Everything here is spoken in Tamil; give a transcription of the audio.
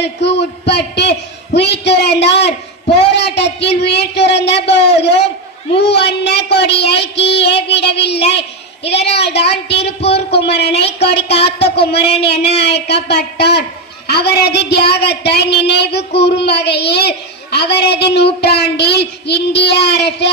போராட்டங்களுக்கு உட்பட்டு உயிர் துறந்தார். போராட்டத்தில் உயிர் துறந்த போதும் மூவண்ண கொடியை கீழே விடவில்லை. இதனால் தான் திருப்பூர் குமரனை கொடி காத்த குமரன் என அழைக்கப்பட்டார். அவரது தியாகத்தை நினைவு கூறும் வகையில் அவரது நூற்றாண்டில் இந்திய அரசு